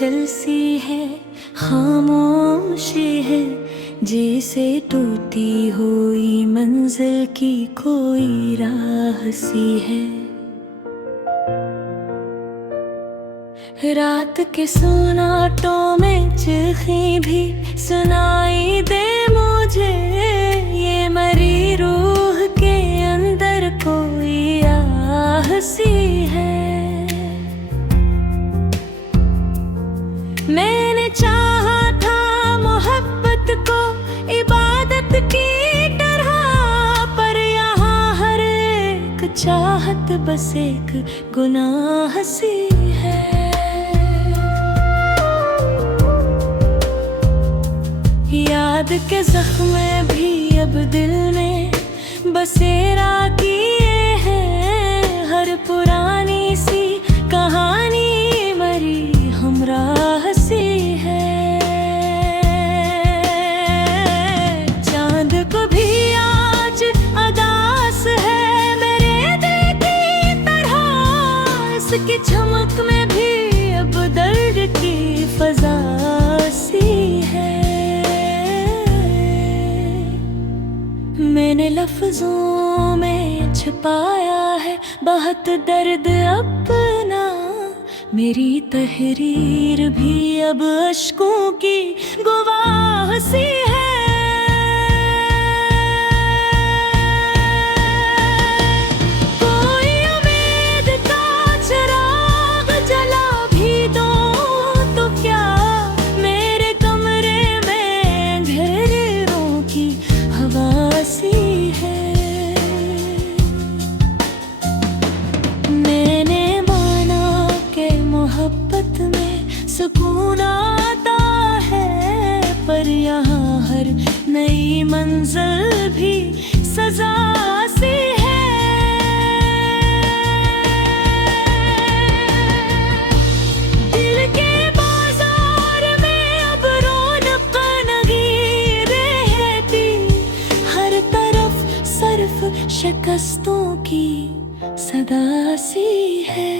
हलचल सी है, खामोशी है, जैसे टूटी हुई मंजिल की कोई राह सी है। रात के सुनाटों में चीखें भी सुनाई दे मुझे, ये मरी रूह के अंदर कोई आह सी है। मैंने चाहा था मोहब्बत को इबादत की तरह, पर यहाँ हर एक चाहत बस एक गुनाह सी है। याद के जख्म भी अब दिल में बसेरा किए हैं, हर पुरानी सी कहानी मरी हमराह सी है। चांद को भी आज अदास है मेरे दिल की तरह, इसकी चमक में भी अब दर्द की फजा सी है। मैंने लफ्जों में छुपाया है बहुत दर्द अपना, मेरी तहरीर भी अब अश्कों की गवाह सी है। कोई उम्मीद का चिराग जला भी दो तो क्या, मेरे कमरे में घेरों की हवा सी है। मैंने माना कि मोहब्बत में सुकून आता है, पर यहाँ हर नई मंजिल भी सजा सी है। दिल के बाजार में अब रौनक नहीं रहती, हर तरफ सिर्फ शिकस्तों की सदा सी है।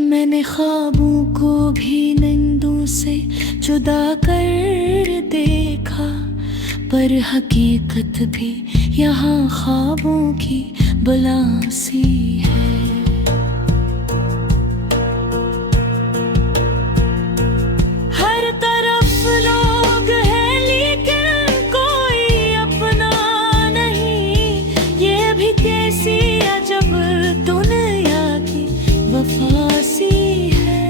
मैंने ख्वाबों को भी निंदों से जुदा कर देखा, पर हकीकत भी यहाँ ख्वाबों की बला सी है। हर तरफ लोग हैं लेकिन कोई अपना नहीं, ये भी कैसी अजब दुनिया की वफा सी है।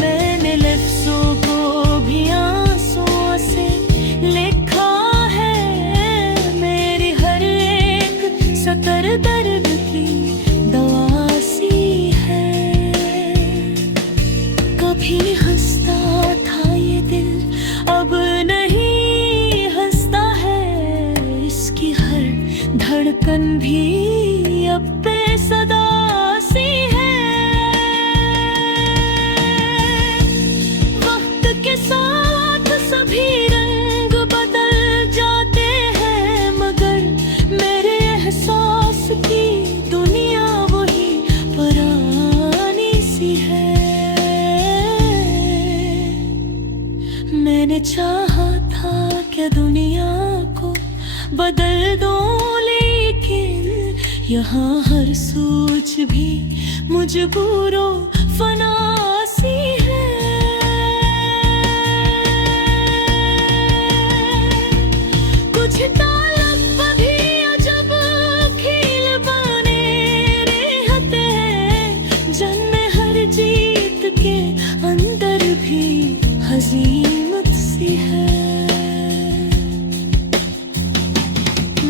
मैंने लफ्ज़ों को भी आंसुओं से लिखा है, मेरी हर एक सतर दर्द की दवा सी है। कभी हंसता था ये दिल अब नहीं हंसता है, इसकी हर धड़कन भी अब बेसदा सी है। वक्त के साथ सभी रंग बदल जाते हैं, मगर मेरे एहसास की दुनिया वही पुरानी सी है। मैंने चाहा था कि दुनिया को बदल दूं, लेकिन यहाँ हर सोच भी मजबूरो फना सी है। कुछ तालब भी अजब खेल बने रहते हैं, जन्मे हर जीत के अंदर भी हजीमत सी है।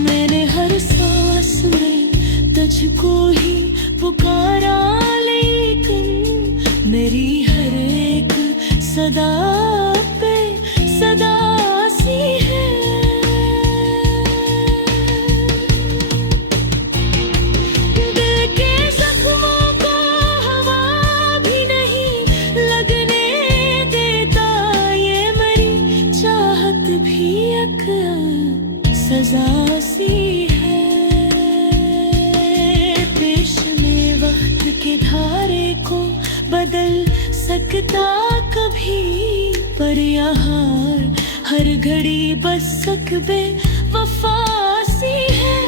मैंने हर सांस में तुझको ही पुकारा, लेकिन मेरी हर एक सदा पे सदा सी है। दिल के जख्मों को हवा भी नहीं लगने देता, ये मरी चाहत भी एक सजा सी है। पेश में वक्त बदल सकता कभी, पर यहाँ हर घड़ी बस सकबे वफासी है।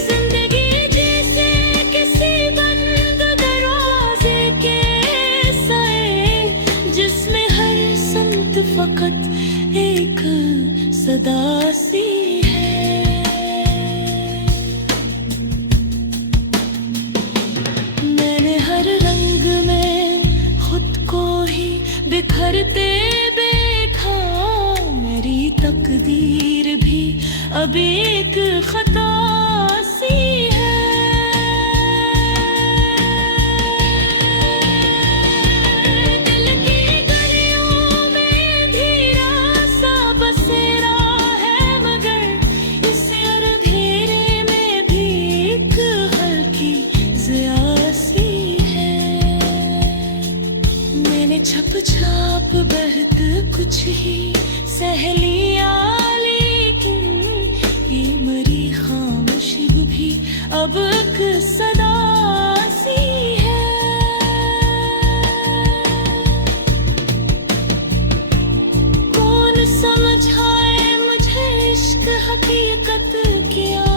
जिंदगी जैसे किसी बंद दरवाजे के साए, जिसमें हर संत फकत एक सदा सी है। मैंने हर रंग में खुद को ही बिखरते देखा, मेरी तकदीर भी अब एक खता सी है। दिल की गलियों में धीरा सा बसेरा है, मगर इस अंधेरे में भी एक हल्की ज़िया सी है। मैंने छप छाप बहत कुछ ही सह लिया, लेकिन ये मरी खामोश भी अब एक सदा सी है। कौन समझाए मुझे इश्क हकीकत क्या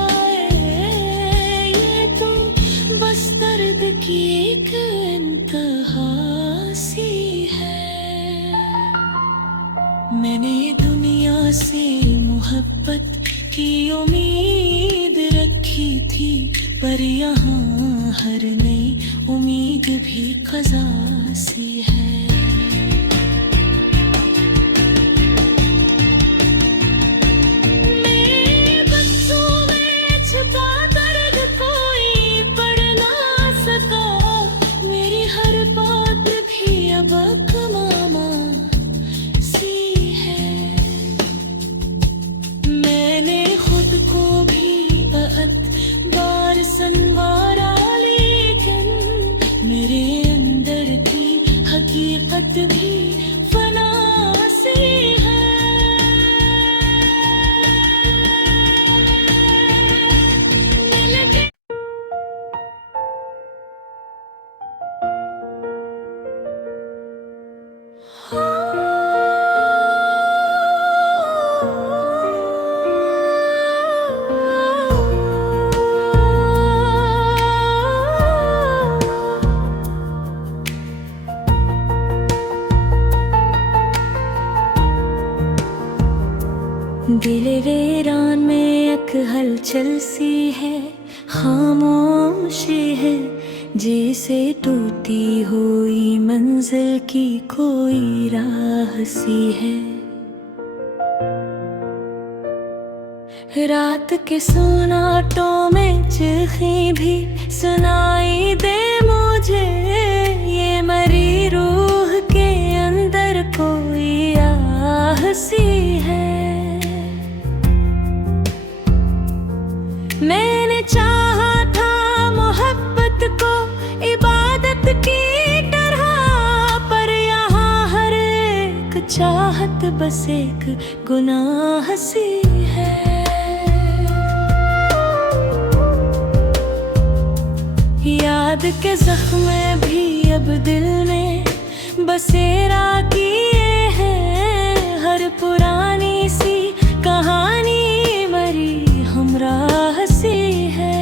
है, ये तो बस दर्द की एक इंतहा सी है। मैंने ये दुनिया से मोहब्बत की उम्मीद रखी थी, पर यहाँ हर नई उम्मीद भी क़ज़ा सी है। मेरे बक्सों में छिपा दर्द कोई पढ़ ना सका, मेरी हर बात भी अब मामा सी है। मैंने खुद को भी बहुत बार संवारा, लेकिन मेरे अंदर की हकीकत भी फना सी है। दिल वीरान में एक हलचल सी है, खामोशी है, जैसे टूटी हुई मंजिल की कोई राह सी है। रात के सुनाटों में चीखें भी सुनाई दे मुझे, ये मरी रूह के अंदर कोई आह सी है। मैंने चाहा था मोहब्बत को इबादत की तरह, पर यहाँ हर एक चाहत बस एक गुनाह सी है। याद के ज़ख्म भी अब दिल में बसेरा किए हैं, हर पुरानी सी कहानी मरी हमराह सी है।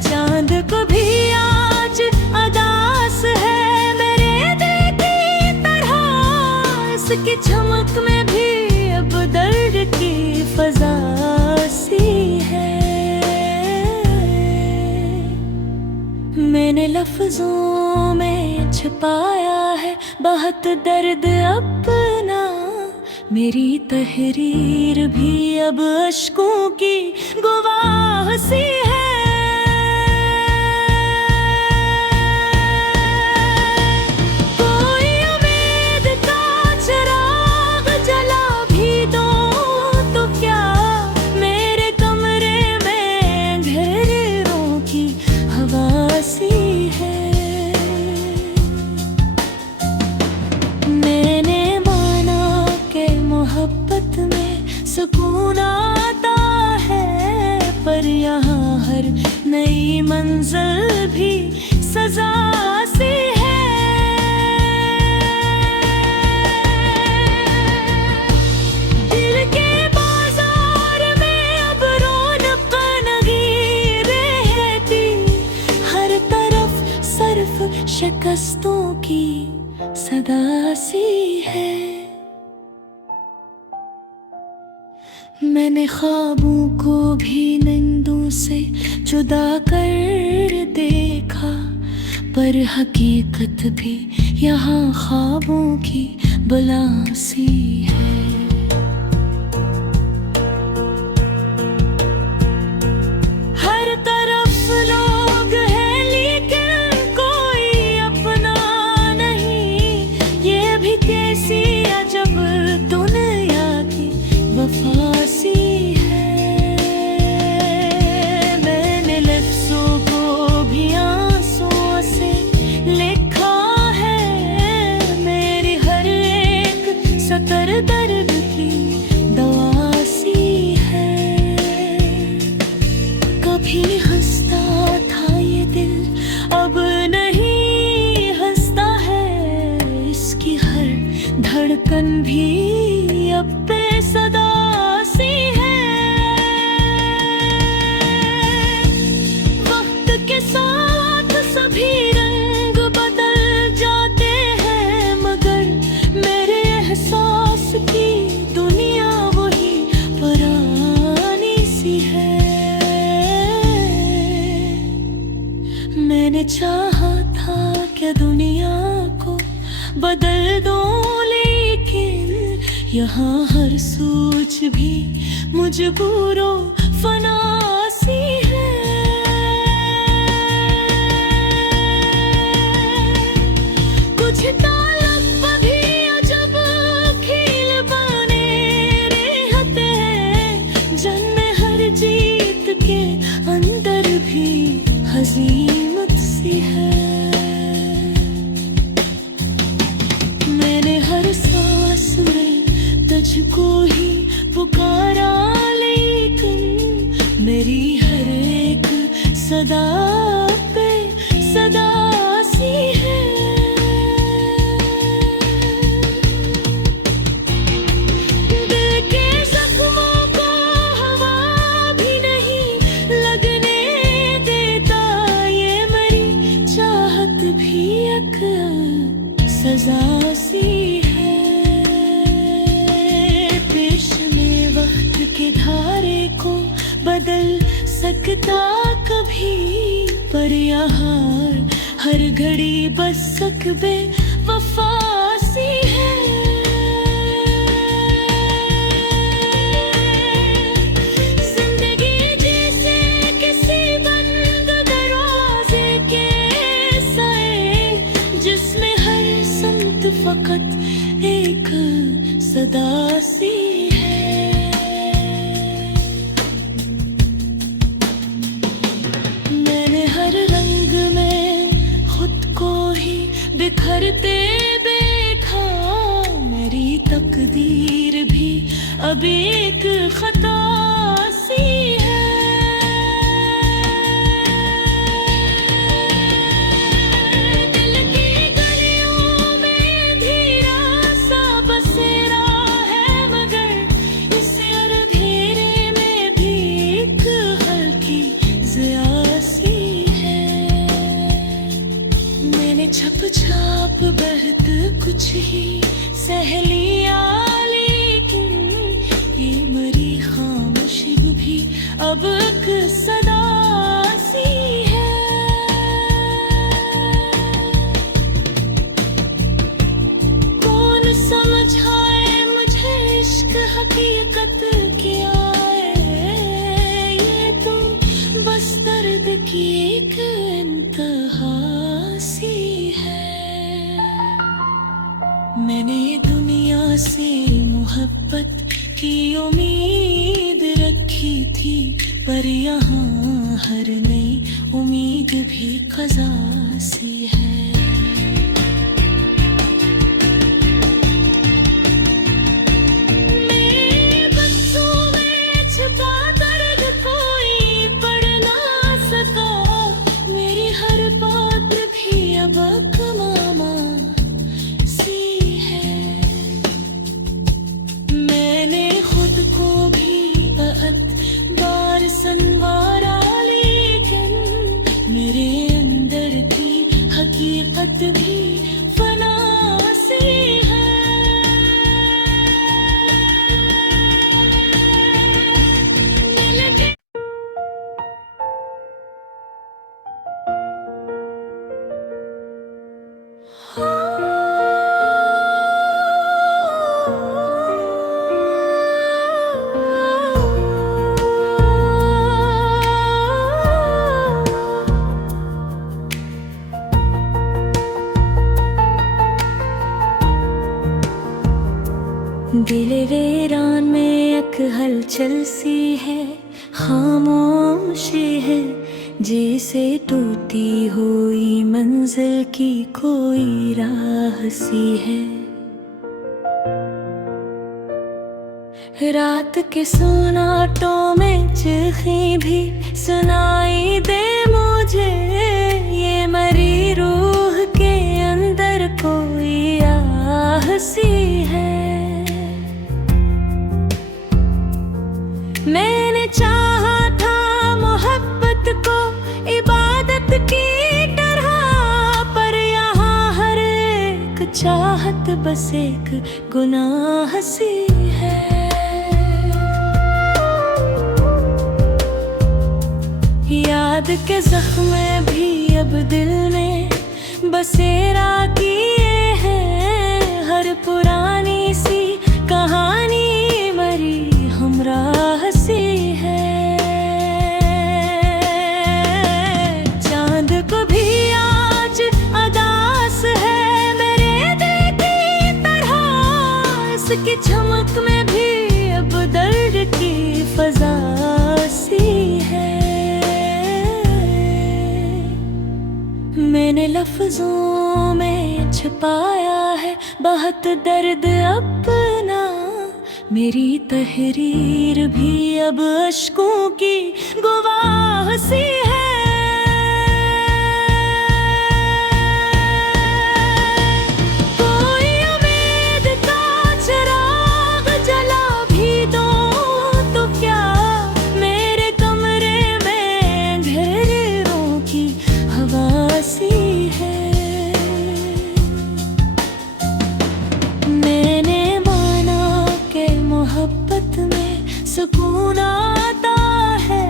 चांद को भी आज अदास है मेरे दिल की तरह, इसकी चमक में भी अब दर्द की फजा सी है। मैंने लफ्जों में छुपाया है बहुत दर्द अपना, मेरी तहरीर भी अब अश्कों की गवाह सी है। कोई उम्मीद का चिराग जला भी दो तो क्या, मेरे कमरे में घेरों की हवा सी है। मैंने माना के मोहब्बत में सुकून आता है, मंजिल भी सजा सी है। दिल के बाजार में अब रौनक नहीं रहती, हर तरफ सिर्फ शिकस्तों की सदा सी है। मैंने ख्वाबों को भी निंदों से जुदा कर देखा, पर हकीकत भी यहाँ ख्वाबों की बला सी है। हर तरफ लोग हैं लेकिन कोई अपना नहीं, ये भी कैसी अजब दुनिया की वफा सी है। मैंने लफ्ज़ों को भी आंसुओं से लिखा है, मेरी हर एक सतर दर्द की दवा सी है। कभी हंसता था ये दिल, अब नहीं हंसता है, इसकी हर धड़कन भी अब बेसदा सी है। वक्त के साथ सभी रंग बदल जाते हैं, मगर मेरे एहसास की दुनिया वही पुरानी सी है। मैंने चाहा था कि दुनिया को बदल दूं, लेकिन यहाँ हर सोच भी मजबूरो फना सी है। कुछ तालब भी अजब खेल बने रहते हैं, जन्म हर जीत के अंदर भी हजीमत सी है। मैंने हर सांस में तुझको ही पुकारा, लेकिन मेरी हर एक सदा पे सदा सी है। दिल के जख्मों को हवा भी नहीं लगने देता, ये मेरी चाहत भी एक सजा सी है। वक्त के धारे को बदल सकता कभी, पर यहाँ हर घड़ी बस सकबे वफा सी है। जिंदगी जैसे किसी बंद दरवाजे के साए, जिसमें हर संत फकत एक सदा सी है। हर रंग में खुद को ही बिखरते देखा, मेरी तकदीर भी अब एक खता सी है। दिल की गलियों में धीरा सा बसेरा है, मगर इस अंधेरे में भी एक हल्की ज़िया छप छाप बहत कुछ ही सहेलियां, लेकिन ये मरी खामोश भी अब एक सदा सी है। कौन समझाए मुझे इश्क हकीकत क्या है, ये तो बस दर्द की एक इंतहा सी है। मैंने दुनिया से मोहब्बत की उम्मीद रखी थी, पर यहाँ हर नई उम्मीद भी क़ज़ा सी है। हलचल सी है, खामोशी है, जैसे टूटी हुई मंजिल की कोई राह सी है। रात के सुनाटों में चीखें भी सुनाई दे मुझे, ये मरी रूह के अंदर कोई आह सी है। मैंने चाहा था मोहब्बत को इबादत की तरह, पर यहाँ हर एक चाहत बस एक गुनाह सी है। याद के जख्म भी अब दिल में बसेरा किए हैं, हर पुरानी सी कहानी मरी हमराह सी है। चांद को भी आज अदास है मेरे दिल की तरह, उसकी चमक में भी अब दर्द की फजा सी है। मैंने लफ्जों में छुपाया है बहुत दर्द अपना, मेरी तहरीर भी अब अश्कों की गवाह सी है। कोई उम्मीद का चिराग जला भी दो तो क्या, मेरे कमरे में घेरों की हवा सी है। मैंने माना कि मोहब्बत में सुकून आता है,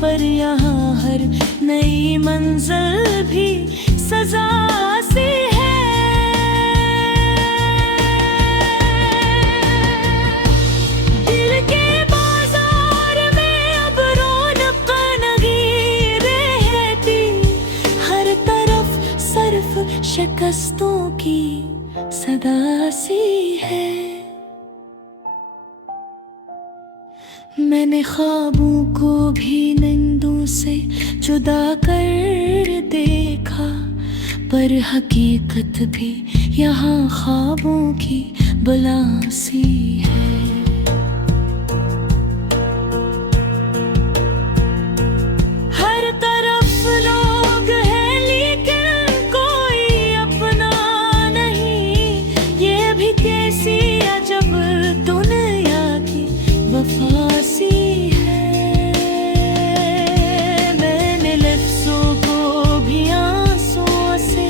पर यहाँ हर नई मंजिल भी सजा सी है। दिल के बाजार में अब रौनक नहीं रहती, हर तरफ सिर्फ शिकस्तों की सदा सी है। मैंने ख्वाबों को भी निंदों से जुदा कर देखा, पर हकीकत भी यहाँ ख्वाबों की बला सी है। हर तरफ लोग हैं लेकिन कोई अपना नहीं, ये भी कैसी अजब दुनिया की वफा सी है। मैंने लफ्ज़ों को भी आंसुओं से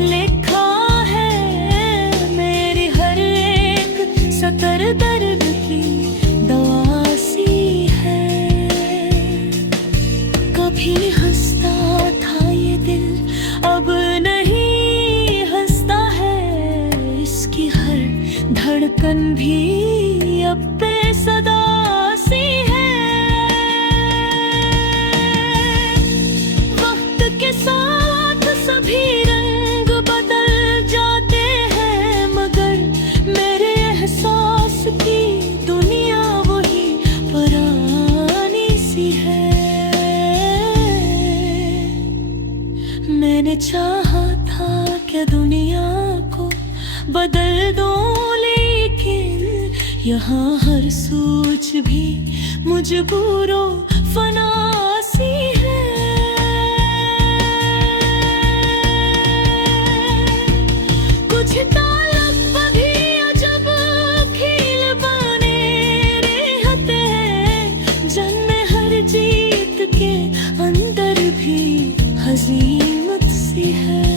लिखा है, मेरी हर एक सतर दर्द की दवा सी है। कभी हंसता था ये दिल अब नहीं हंसता है, इसकी हर धड़कन भी अब बेसदा सी है। वक्त के साथ सभी रंग बदल जाते हैं, मगर मेरे एहसास की दुनिया वही पुरानी सी है। मैंने चाहा था कि दुनिया को बदल दो, लेकिन यहाँ हर सोच भी मजबूरो फना सी है। कुछ तालब भी अजब खिल बने रहते हैं, जन्मे हर जीत के अंदर भी हजीमत सी है।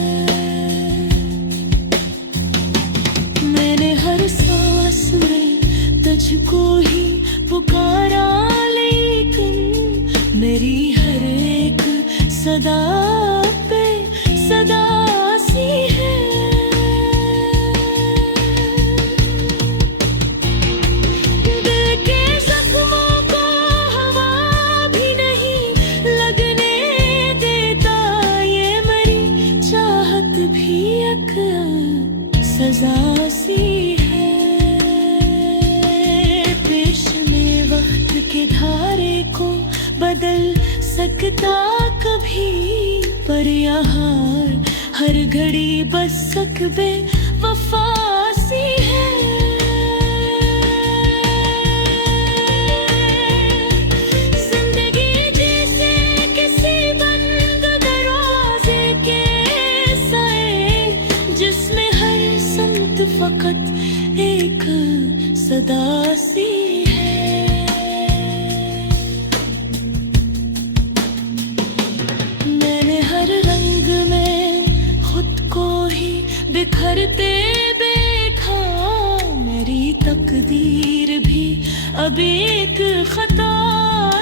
मैंने हर सांस में तुझको ही पुकारा, लेकिन मेरी हर एक सदा पे सदा सी है। दिल के जख्मों को हवा भी नहीं लगने देता, ये मरी चाहत भी एक सजा सी है। पेश में वक्त बदल सकता कभी, पर यहाँ हर घड़ी बस सकबे वफासी है। जिंदगी जैसे किसी बंद दरवाजे के साए, जिसमें हर संत फकत एक सदा सी है। मैंने हर रंग में खुद को ही बिखरते देखा, मेरी तकदीर भी अब एक खता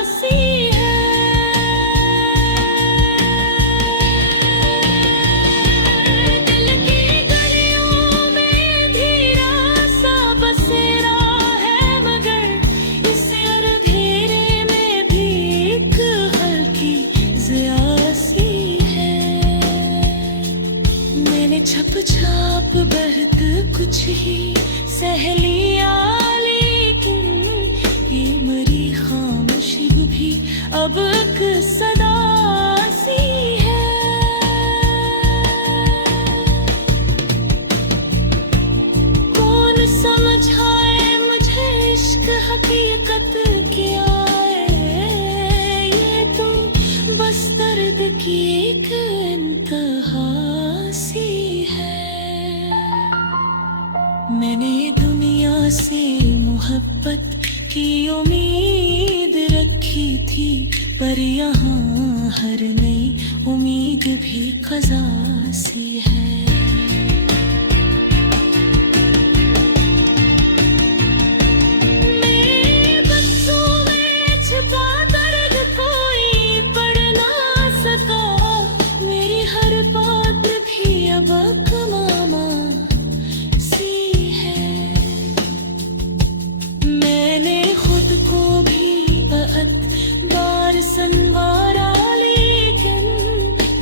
सी है। दिल की गलियों में धीरा सा बसेरा है, मगर इस अंधेरे में भी एक हल्की ज़िया सी है। मैंने छप छाप बहत कुछ ही सह लिया, लेकिन ये मरी खामोशी भी अब एक सदा सी है। कौन समझाए मुझे इश्क हकीकत क्या है, ये तो बस दर्द की एक इंतहा सी है। मैंने दुनिया से मोहब्बत की उम्मीद रखी थी, पर यहाँ हर नई उम्मीद भी क़ज़ा सी है। मेरे बक्सों में छिपा दर्द कोई पढ़ ना सका, मेरी हर बात भी अब कमामा सी है। मैंने खुद को भी बहुत बार संवारा, लेकिन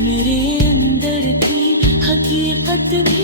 मेरे अंदर की हकीकत भी